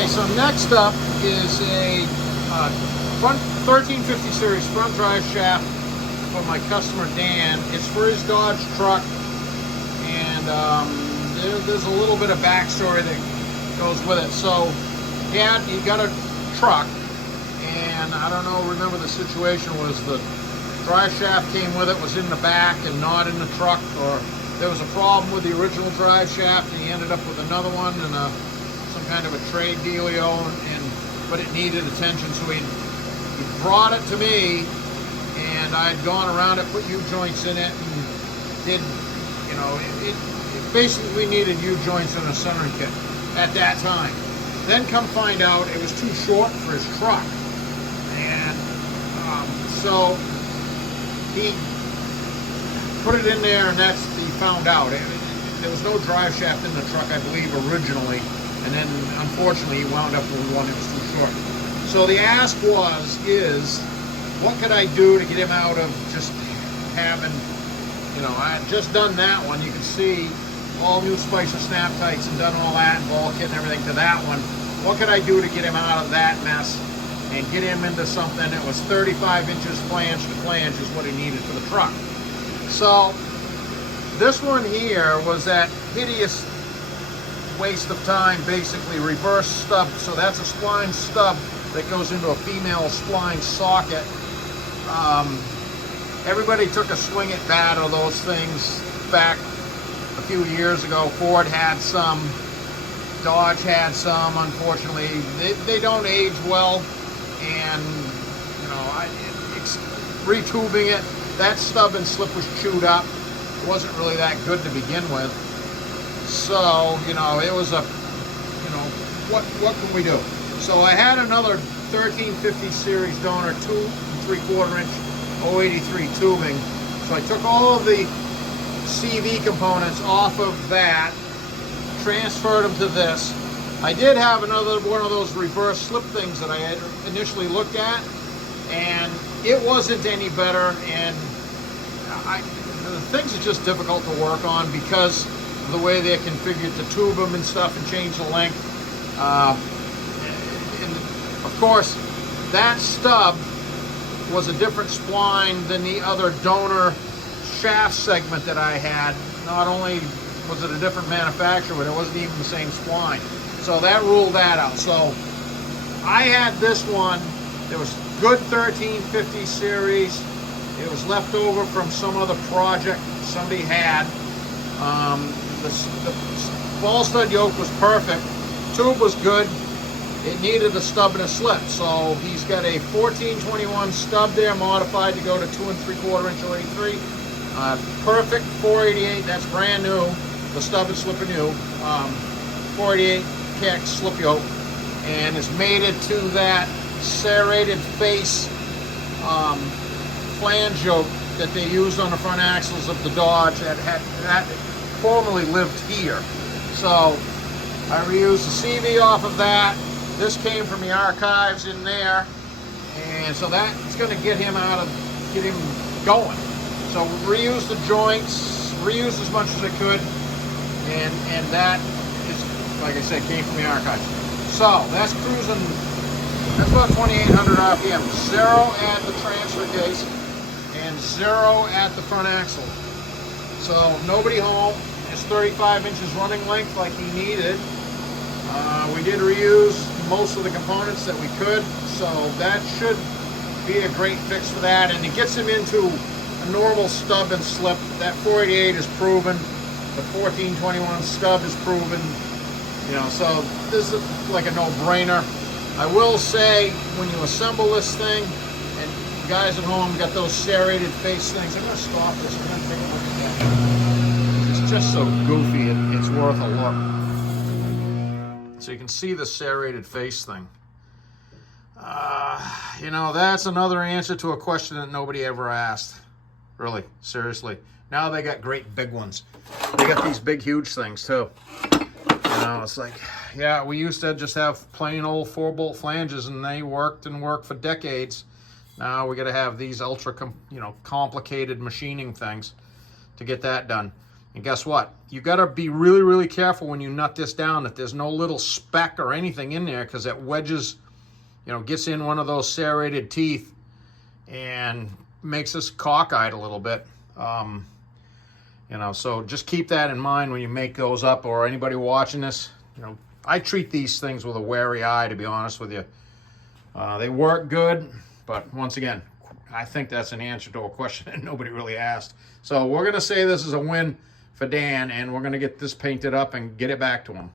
Okay, so next up is a front 1350 series front drive shaft for my customer Dan. It's for his Dodge truck, and there's a little bit of backstory that goes with it. So he got a truck, and I don't know, remember the situation was the drive shaft came with it, was in the back and not in the truck, or there was a problem with the original drive shaft and he ended up with another one and some kind of a trade dealio, but it needed attention, so he brought it to me, and I had gone around it, put U-joints in it, and did, you know, it basically needed U-joints in a centering kit at that time. Then come find out it was too short for his truck, and so he put it in there, and he found out there was no drive shaft in the truck, I believe, originally, and then unfortunately he wound up with one that was too short. So the ask is what could I do to get him out of just having, you know, I had just done that one. You can see all new spicer snap tights and done all that, and ball kit and everything to that one. What could I do to get him out of that mess and get him into something that was 35 inches flange to flange is what he needed for the truck. So this one here was that hideous waste of time, basically reverse stub. So that's a spline stub that goes into a female spline socket. Everybody took a swing at bat of those things back a few years ago. Ford had some, Dodge had some. Unfortunately, they don't age well, and you know, retubing it, that stub and slip was chewed up. It wasn't really that good to begin with. So, you know, it was a, you know, what can we do? So I had another 1350 series donor 2 3/4 inch 083 tubing. So I took all of the CV components off of that, transferred them to this. I did have another one of those reverse slip things that I had initially looked at, and it wasn't any better, and the things are just difficult to work on because of the way they're configured to tube them and stuff and change the length. And of course, that stub was a different spline than the other donor shaft segment that I had. Not only was it a different manufacturer, but it wasn't even the same spline. So that ruled that out. So I had this one. There was good 1350 series. It was left over from some other project somebody had. The ball stud yoke was perfect. Tube was good. It needed a stub and a slip. So he's got a 1421 stub there modified to go to 2 3/4 inch 083. Perfect 488. That's brand new. The stub and slip are new. 488 KX slip yoke, and it's mated to that serrated face flange yoke that they used on the front axles of the Dodge that formerly lived here. So I reused the CV off of that. This came from the archives in there, and so that's going to get him going. So reuse the joints, reuse as much as I could, and that is, like I said, came from the archives. So that's cruising. That's about 2,800 RPM. 0 at the transfer case and 0 at the front axle. So nobody home. It's 35 inches running length like he needed. We did reuse most of the components that we could, so that should be a great fix for that. And it gets him into a normal stub and slip. That 488 is proven. The 1421 stub is proven. You know, so this is like a no-brainer. I will say, when you assemble this thing, and you guys at home got those serrated face things, I'm going to stop this. I'm going to take a look at that. It's just so goofy, it's worth a look. So you can see the serrated face thing. You know, that's another answer to a question that nobody ever asked. Really, seriously. Now they got great big ones. They got these big, huge things, too. You know, it's like, yeah, we used to just have plain old 4-bolt flanges, and they worked for decades. Now we got to have these ultra, complicated machining things to get that done. And guess what? You got to be really, really careful when you nut this down that there's no little speck or anything in there, because it wedges, you know, gets in one of those serrated teeth and makes us cockeyed a little bit. You know, so just keep that in mind when you make those up, or anybody watching this. You know, I treat these things with a wary eye, to be honest with you. They work good, but once again, I think that's an answer to a question that nobody really asked. So we're going to say this is a win for Dan, and we're going to get this painted up and get it back to him.